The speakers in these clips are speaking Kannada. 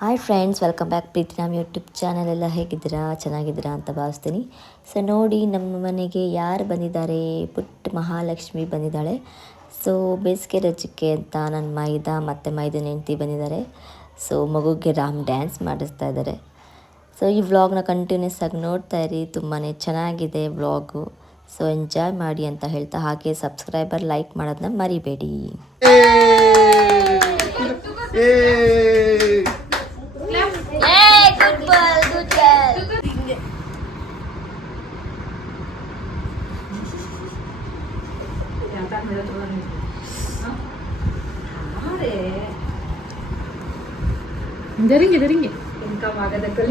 ಹಾಯ್ ಫ್ರೆಂಡ್ಸ್, ವೆಲ್ಕಮ್ ಬ್ಯಾಕ್ ಪ್ರೀತಿ ನಮ್ಮ ಯೂಟ್ಯೂಬ್ ಚಾನಲ್. ಎಲ್ಲ ಹೇಗಿದ್ದೀರಾ? ಚೆನ್ನಾಗಿದ್ದೀರಾ ಅಂತ ಭಾವಿಸ್ತೀನಿ. ಸೊ ನೋಡಿ, ನಮ್ಮ ಮನೆಗೆ ಯಾರು ಬಂದಿದ್ದಾರೆ? ಪುಟ್ಟ ಮಹಾಲಕ್ಷ್ಮಿ ಬಂದಿದ್ದಾಳೆ. ಸೊ ಬೇಸಿಗೆ ರಜಕ್ಕೆ ಅಂತ ನನ್ನ ಮೈದಾ ಮತ್ತು ಮೈದನ ಹೆಂಡ್ತಿ ಬಂದಿದ್ದಾರೆ. ಸೊ ಮಗುಗೆ ರಾಮ್ ಡ್ಯಾನ್ಸ್ ಮಾಡಿಸ್ತಾ ಇದ್ದಾರೆ. ಸೊ ಈ ವ್ಲಾಗ್ನ ಕಂಟಿನ್ಯೂಸ್ ಆಗಿ ನೋಡ್ತಾ ಇರಿ, ತುಂಬಾ ಚೆನ್ನಾಗಿದೆ ವ್ಲಾಗು. ಸೊ ಎಂಜಾಯ್ ಮಾಡಿ ಅಂತ ಹೇಳ್ತಾ, ಹಾಗೆ ಸಬ್ಸ್ಕ್ರೈಬರ್ ಲೈಕ್ ಮಾಡೋದನ್ನ ಮರಿಬೇಡಿ. जरेंगे इनका मागा दखल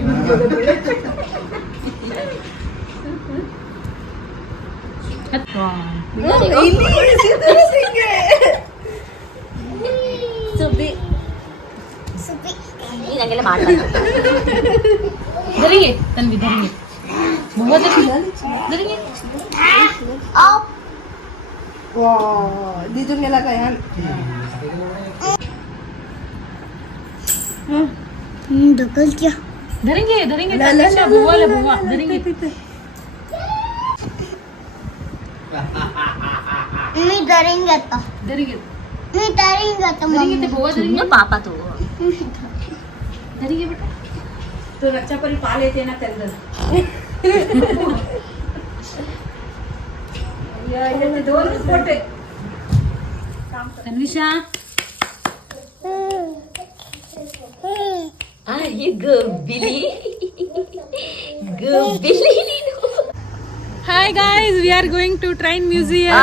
धरेंगे तन्वी धरेंगे बहुत धरेंगे दीदू ने लगा यार दखल क्या धरेंगे धरेंगे बुआ ले बुआ धरेंगे नहीं डरेंगे तो धरेंगे नहीं डरेंगे तो धरेंगे तो बुआ धरेंगे पापा तो धरेंगे बेटा तो रक्षा परी पा लेते ना तेंदर ये दोन पोटे Tanvisha you go Billy. Go Billy. Hi guys, we are going to Train Museum.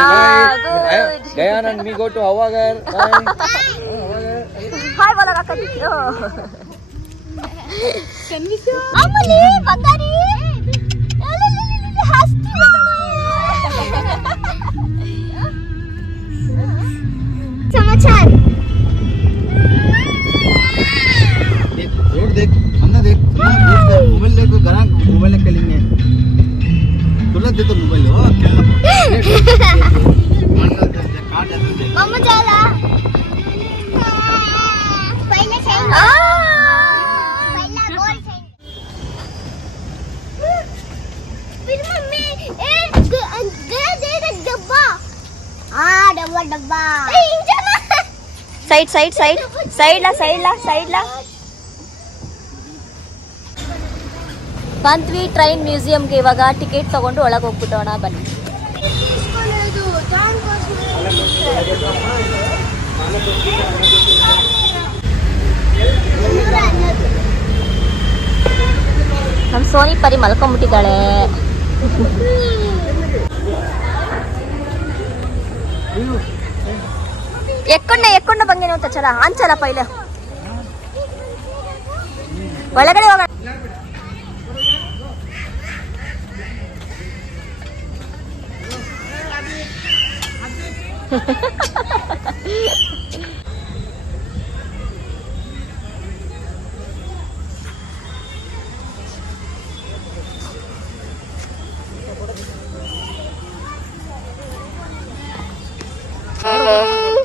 Good. Gayan and me go to Havagar. Hi bola kaka dikho. Tanvisha Amali bagari. हंसती समाचार रोड देख अन्ना देख मोबाइल देखो घर मोबाइल खेलेंगे तुला दे तो मोबाइल हो खेलना मम्मा चला पहले से पहला गोल से फिर मम्मी दे डब्बा डब्बा डब्बा ಸೈಡ್ ಸೈಡ್ ಸೈಡ್ ಸೈಡ್ ಲಾ ಬಂದ್ವಿ ಟ್ರೈನ್ ಮ್ಯೂಸಿಯಂಗೆ. ಇವಾಗ ಟಿಕೆಟ್ ತಗೊಂಡು ಒಳಗೆ ಹೋಗ್ಬಿಟ್ಟೋಣ ಬನ್ನಿ. ನಮ್ಮ ಸೋನಿ ಪರಿ ಮಲ್ಕೊಂಡ್ಬಿಟ್ಟಿದ್ದಾಳೆ. ಎಕ್ಕೊಂಡ ಬಂಗೇನು ಅಂತ ಚಲ ಅಂಚಲ ಪೈಲೆ ಒಳಗಡೆ ಹೋಗೋಣ.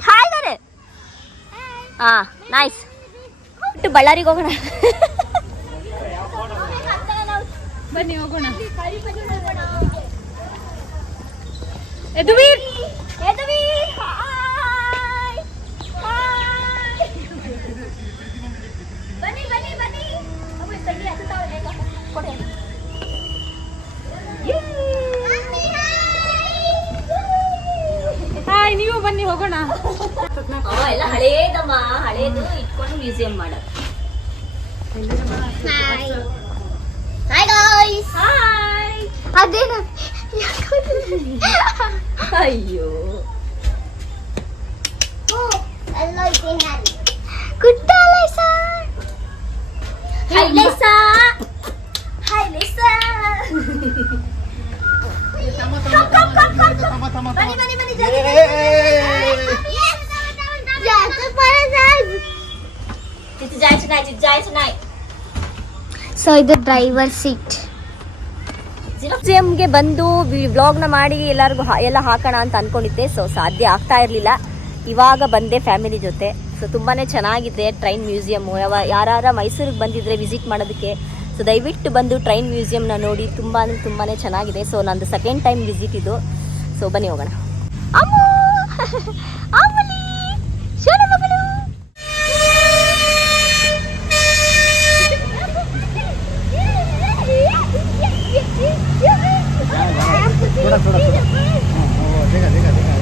ಹಾಯ್ ದರೆ ಹಾ ನೈಸ್. ಬಳ್ಳಾರಿಗೆ ಹೋಗೋಣ. ಬನ್ನಿ ಹೋಗೋಣ. ಎದುವೀರ್ ಹಾಯ್, ನೀವು ಬನ್ನಿ ಹೋಗೋಣ. ಎಲ್ಲ ಹಳೇದಮ್ಮ, ಹಳೇದು ಇಟ್ಕೊಂಡು ಮ್ಯೂಸಿಯಂ ಮಾಡೋದು. Hi guys hi. अदेना ಅಯ್ಯೋ हेलो इतेहान गुड लैसा ಹಾಯ್ ಲೇಸಾ. ಬನ್ನಿ जाते पर जायचं नाही. सो ಇದು ಡ್ರೈವರ್ ಸೀಟ್. ಮ್ಯೂಸಿಯಂಗೆ ಬಂದು ವ್ಲಾಗ್ನ ಮಾಡಿ ಎಲ್ಲರಿಗೂ ಎಲ್ಲ ಹಾಕೋಣ ಅಂತ ಅನ್ಕೊಂಡಿದ್ದೆ. ಸೊ ಸಾಧ್ಯ ಆಗ್ತಾ ಇರಲಿಲ್ಲ. ಇವಾಗ ಬಂದೆ ಫ್ಯಾಮಿಲಿ ಜೊತೆ. ಸೊ ತುಂಬಾ ಚೆನ್ನಾಗಿದೆ ಟ್ರೈನ್ ಮ್ಯೂಸಿಯಮ್ಮು. ಯಾರು ಮೈಸೂರಿಗೆ ಬಂದಿದ್ರೆ ವಿಸಿಟ್ ಮಾಡೋದಕ್ಕೆ ಸೊ ದಯವಿಟ್ಟು ಬಂದು ಟ್ರೈನ್ ಮ್ಯೂಸಿಯಮ್ನ ನೋಡಿ. ತುಂಬ ಅಂದರೆ ತುಂಬಾ ಚೆನ್ನಾಗಿದೆ. ಸೊ ನಂದು ಸೆಕೆಂಡ್ ಟೈಮ್ ವಿಸಿಟ್ ಇದು. ಸೊ ಬನ್ನಿ ಹೋಗೋಣ. ಅಮ್ಮು ಅಮ್ಮಲಿ ಶೋನ ಮಗಳು. थोड़ा थोड़ा थोड़ा देखा देखा देखा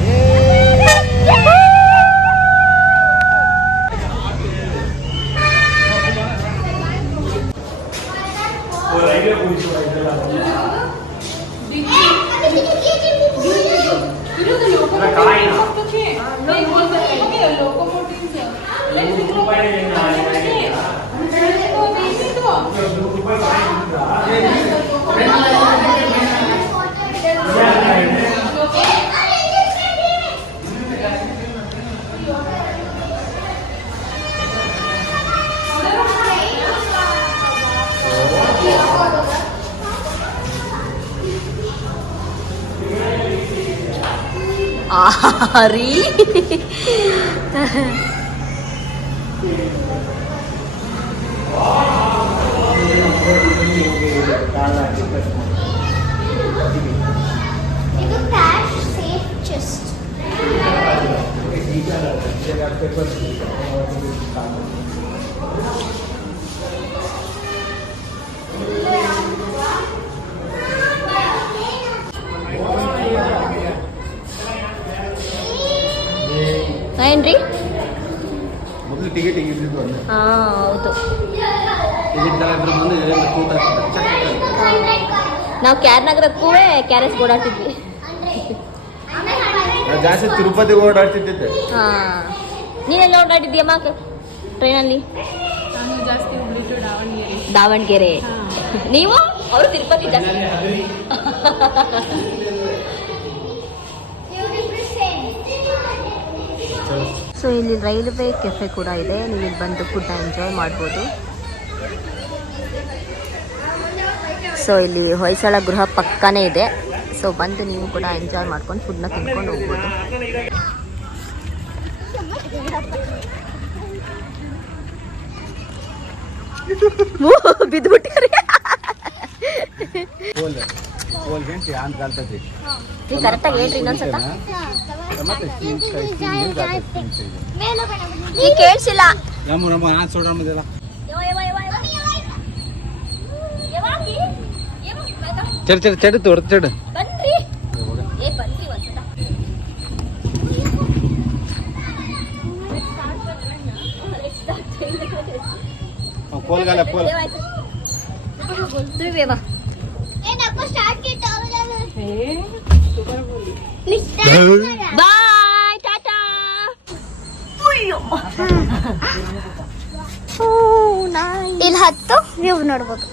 ರೀ ಇದು ಕ್ಯಾಶ್ ಸೇಫ್ ಚೆಸ್ಟ್. ಏನ್ರಿ? ಮೊದಲು ಟಿಕೆಟ್ ಇದ್ದಿದ್ದು ಅಂದ್ರೆ ಹಾಂ ಹೌದು. ಟಿಕೆಟ್ ತಗೊಂಡ್ರೆ ಬಂದು ಕೂಟ ನಾವು ಕ್ಯಾರ್ ನಗರಕ್ಕೂ ಕ್ಯಾರೆಸ್ ಓಡಾಡ್ತಿದ್ವಿ. ಜಾಸ್ತಿ ತಿರುಪತಿಗೆ ಓಡಾಡ್ತಿದ್ದೆ. ಹಾಂ ನೀನೆಲ್ಲ ಓಡಾಡಿದ್ಯಮ್ಮ ಟ್ರೈನಲ್ಲಿ? ನಾನು ಜಾಸ್ತಿ ಹುಡುಗ ದಾವಣಗೆರೆ. ದಾವಣಗೆರೆ. ನೀವು? ಅವರು ತಿರುಪತಿ ಜಾಸ್ತಿ. ಸೊ ಇಲ್ಲಿ ರೈಲ್ವೆ ಕೆಫೆ ಕೂಡ ಇದೆ. ನೀವು ಇಲ್ಲಿ ಬಂದು ಫುಡ್ನ ಎಂಜಾಯ್ ಮಾಡ್ಬೋದು. ಸೊ ಇಲ್ಲಿ ಹೊಯ್ಸಳ ಗೃಹ ಪಕ್ಕನೇ ಇದೆ. ಸೊ ಬಂದು ನೀವು ಕೂಡ ಎಂಜಾಯ್ ಮಾಡ್ಕೊಂಡು ಫುಡ್ನ ತಿನ್ಕೊಂಡು ಹೋಗ್ಬೋದು. ಬಿದ್ದುಬಿಟ್ಟಿರಿ. ನೀವು ಕರೆಕ್ಟಾಗಿ ಹೇಳ್ರಿ ಇನ್ನೊಂದ್ಸತ. ನೀ ಕೇಳಿಸಿಲ್ಲ. ಚಡ್ ಚಡ್ ಚಡ್ ತೋರ್ ಚಡ್ ಬನ್ರಿ. ಏ ಬನ್ನಿ ಒಂದ್ಸತ. ಕೋಲ್ಗಾಲ ಕೋಲ್ ಏನಪ್ಪ ಸ್ಟಾರ್ಟ್ ಕಿಟ್ ಬಾಯ್ ಟಾಟಾ. ಇಲ್ಲಿ ಹತ್ತು ವ್ಯೂ ನೋಡ್ಬೋದು.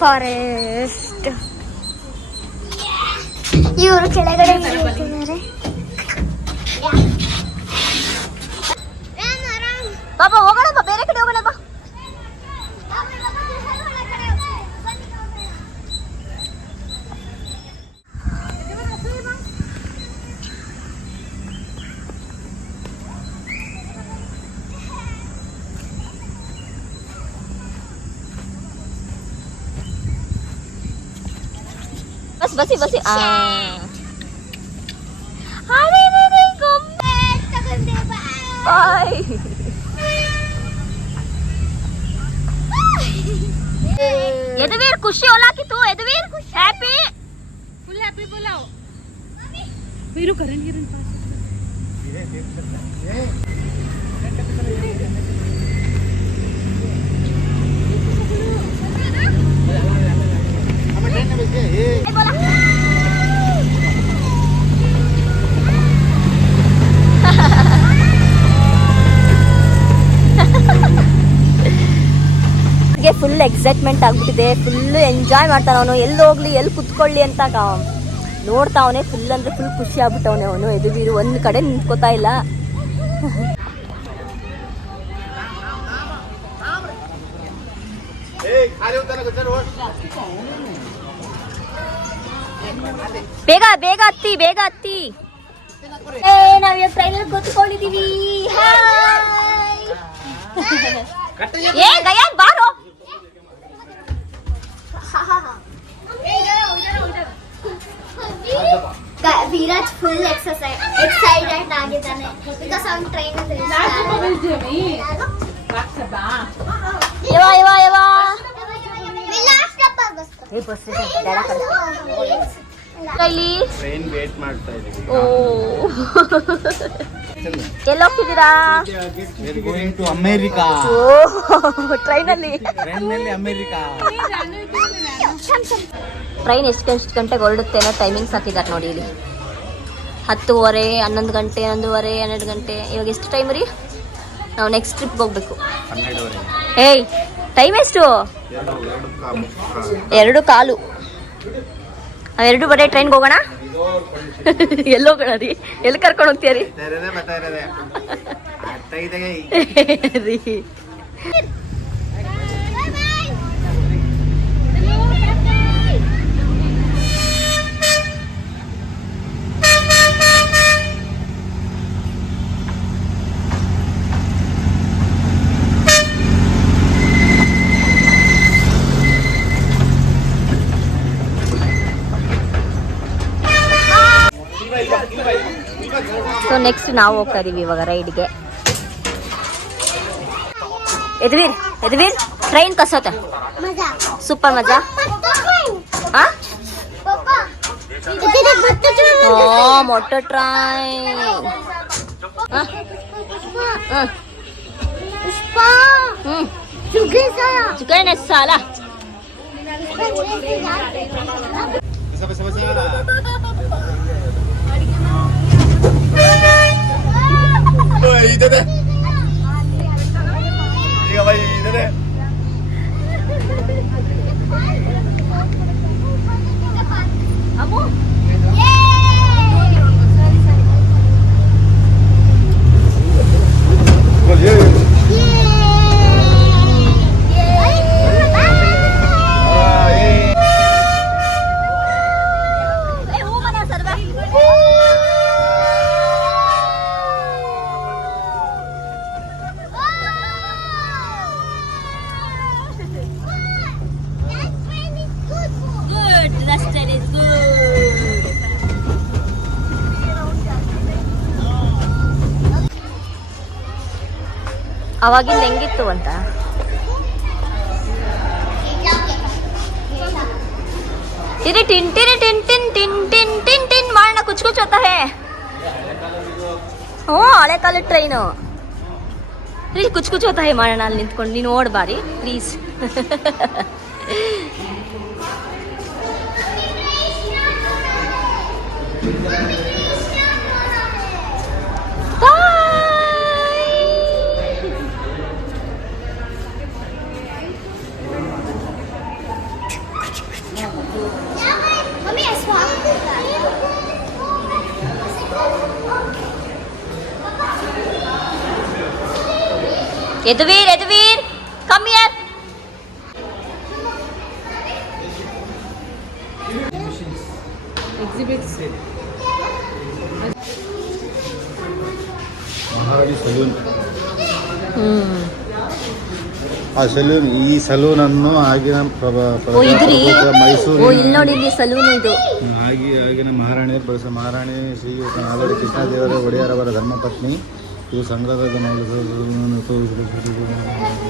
ಫಾರೆಸ್ಟ್. ಇವರು ಕೆಳಗಡೆ ಇಳಿಯುತ್ತಿದ್ದಾರೆ. ಬಾಬಾ ಹೋಗೋಣ ಬಾ, ಬೇರೆ ಕಡೆ ಹೋಗೋಣ ಬಾ. ಬಸಿ ಬಸಿ. ಬಾಯ್. ಯದುವೀರ್ ಖುಷಿ ಹೊಲಾಕಿತ್ತು. ಯದುವೀರ್ ಹ್ಯಾಪಿ ಫುಲ್ ಹ್ಯಾಪಿ ಬೋಲಾವ್. మీరు కరెంట్ గిరెంట్ పాస్. ಫುಲ್ ಎಕ್ಸೈಟ್ಮೆಂಟ್ ಆಗ್ಬಿಟ್ಟಿದೆ. ಫುಲ್ ಎಂಜಾಯ್ ಮಾಡ್ತಾನೆ ಅವನು. ಎಲ್ಲಿ ಹೋಗ್ಲಿ ಎಲ್ಲಿ ಕುತ್ಕೊಳ್ಳಿ ಅಂತ ನೋಡ್ತಾವನೆ. ಫುಲ್ ಅಂದ್ರೆ ಫುಲ್ ಖುಷಿ ಆಗ್ಬಿಟ್ಟವನೆ ಅವನು. ಯದುವೀರು ಒಂದು ಕಡೆ ನಿಂತ್ಕೋತಾ ಇಲ್ಲ. ಬೇಗ ಬೇಗ ಹತ್ತಿ, ಬೇಗ ಹತ್ತಿ. ನಾವ್ ಟ್ರೈನಲ್ಲಿ ಕೂತ್ಕೊಂಡಿದೀವಿ. ಏ ಗಯಾನ್ ಬಾರೋ. ವಿರಾಜ್ ಫುಲ್ ಎಕ್ಸೈಟೆಡ್ ಆಗಿದ್ದಾನೆ ಬಿಕಾಸ್ ಅವ್ನು ಟ್ರೈನ್ ಟ್ರೈನ್ ವೇಟ್ ಮಾಡ್ತಾ ಇದೀವಿ. ಓ ಎಲ್ಲಿ ಹೋಗ್ತಿದ್ದೀರಾ? Going to America. ಟ್ರೈನಲ್ಲಿ ಅಮೇರಿಕಾ. ಟ್ರೈನ್ ಎಷ್ಟು ಗಂಟೆಗೆ ಹೊರಡುತ್ತೆ ಅನ್ನೋ ಟೈಮಿಂಗ್ಸ್ ಹಾಕಿದ್ದಾರೆ ನೋಡಿ ಇಲ್ಲಿ. 10:30, 11 ಗಂಟೆ, 11:30, 12 ಗಂಟೆ. ಇವಾಗ ಎಷ್ಟು ಟೈಮ್ ರೀ? ನಾವು ನೆಕ್ಸ್ಟ್ ಟ್ರಿಪ್ಗೆ ಹೋಗ್ಬೇಕು. 12:30. ಏಯ್ ಟೈಮ್ ಎಷ್ಟು? 2:15. ನಾವೆರಡು ಬರೀ ಟ್ರೈನ್ಗೆ ಹೋಗೋಣ. ಎಲ್ಲಿ ಹೋಗೋಣ ರೀ? ಎಲ್ಲಿ ಕರ್ಕೊಂಡು ಹೋಗ್ತೀಯ ರೀ? ರೀ ಸೊ ನೆಕ್ಸ್ಟ್ ನಾವು ಹೋಗ್ತಾ ಇದೀವಿ ಇವಾಗ ರೈಡ್ಗೆ. ಯದುವೀರ್ ಟ್ರೈನ್ ಕಸೋತೆ ಸೂಪರ್ ಮಜಾ. ಮೊಟ್ಟೆ ಟ್ರೈನ್ ಚಿಕನ್ ಸಾಲ. ಅವಾಗಿಂದ ಹೆಂಗಿತ್ತು ಅಂತ ಇದು tin tin tin tin tin tin tin tin ಮಾಡೋಣ ಕುಚ್ ಕುಚ್ ಹೋತಾ ಹೇ. ಹ್ಞೂ ಹಳೆ ಕಾಲದ ಟ್ರೈನು ರೀ. ಕುಚ್ ಕುಚ್ ಹೋತಾ ಹೇ ಮಾಡೋಣ ಅಲ್ಲಿ ನಿಂತ್ಕೊಂಡು. ನೀನು ಓಡ್ಬಾರಿ please. Yaduvir, come here. Exhibits. Maharani saloon. ಆ ಸಲೂನ್, ಈ ಸಲೂನ್ ಅನ್ನು ಆಗಿನ ಮೈಸೂರು ಇಲ್ಲಿ ನೋಡಿ, ಇಲ್ಲಿ ಸಲೂನ್ ಇದು. ಆಗಿನ ಮಹಾರಾಣಿ ಮಹಾರಾಣಿ ಶ್ರೀ ನಾಲ್ವಡಿ ಕೃಷ್ಣದೇವರ ಒಡೆಯರವರ ಧರ್ಮಪತ್ನಿ. ಇವು ಸಂಗ್ರಹದ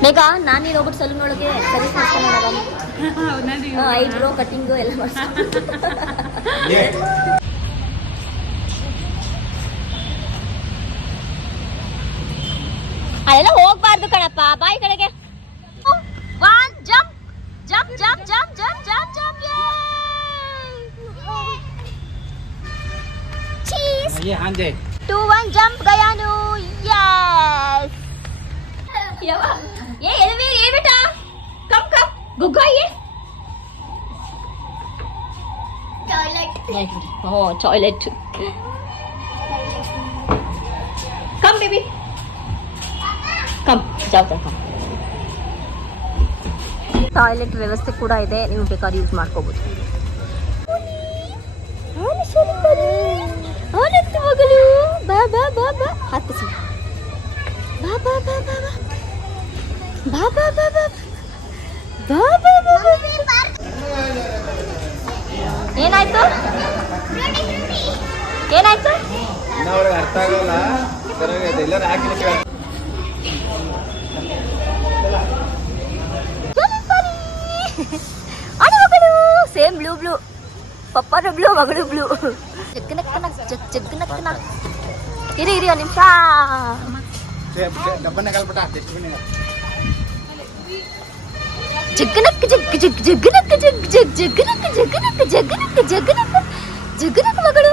ಬೇಗ ನಾನು ಹೋಗ್ಬಿಟ್ಟು ಸಲೂನ್ ಒಳಗೆ ಸರ್ವಿಸ್ ಮಾಡ್ಕೊಂಡು ಐಬ್ರೋ ಕಟಿಂಗು ಎಲ್ಲ ಮಾಡ್ತೀನಿ. ಅಲ್ಲೆಲ್ಲ ಹೋಗ್ಬಾರ್ದು ಕಣಪ್ಪ, ಬಾಯಿ ಕಡೆಗೆ. One jump jump jump jump jump jump jump. Cheese. 2 1 jump Gayan. Yes. ಯವಾ ये एलवीर ये बेटा कम कम गुग्गा ये toilet. oh toilet. Come baby come जाओ कम. ಟಾಯ್ಲೆಟ್ ವ್ಯವಸ್ಥೆ ಕೂಡ ಇದೆ, ನೀವು ಬೇಕಾದ್ರೆ ಯೂಸ್ ಮಾಡ್ಕೋಬಹುದು. ಆನಂದ ಮಗಳು ಬಾ ಬಾ ಬಾ ಬಾ ಹಾಕಿಸಿ ಬಾ ಬಾ ಬಾ ಬಾ ಬಾ ಬಾ ಬಾ ಬಾ ಬಾ ಬಾ ಬಾ ಬಾ. ಏನಾಯ್ತು ಏನಾಯ್ತು ಅವ್ರಿಗೆ ಅರ್ಥ ಆಗಲ್ಲ ಸರಿಯಾಗಿದೆ ಎಲ್ಲರೂ ಹಾಕಿ ಮಗಳು ಸೇಮ್ ಬ್ಲೂ ಬ್ಲೂ ಪಪ್ಪನ ಬ್ಲೂ ಮಗಳು ಬ್ಲೂ ಜಗ್ಗನಕ್ಕನ ಜಗ್ಗನಕ್ಕನ ಇರಿ ಇರಿ ಒಂದು ನಿಮಿಷ ಡಬ್ಬನ ಕಲ್ಪಟ ಡಸ್ಟ್ಬಿನ್ ಜಗ್ಗನಕ್ಕ ಜಗ್ ಜಗ್ ಜಗ್ಗನಕ್ಕ ಜಗ್ ಜಗ್ ಜಗ್ಗನಕ್ಕ ಜಗ್ಗನಕ್ಕ ಜಗ್ಗನಕ್ಕ ಜಗ್ಗನಕ್ಕ ಜಗ್ಗನಕ್ಕ ಮಗಳು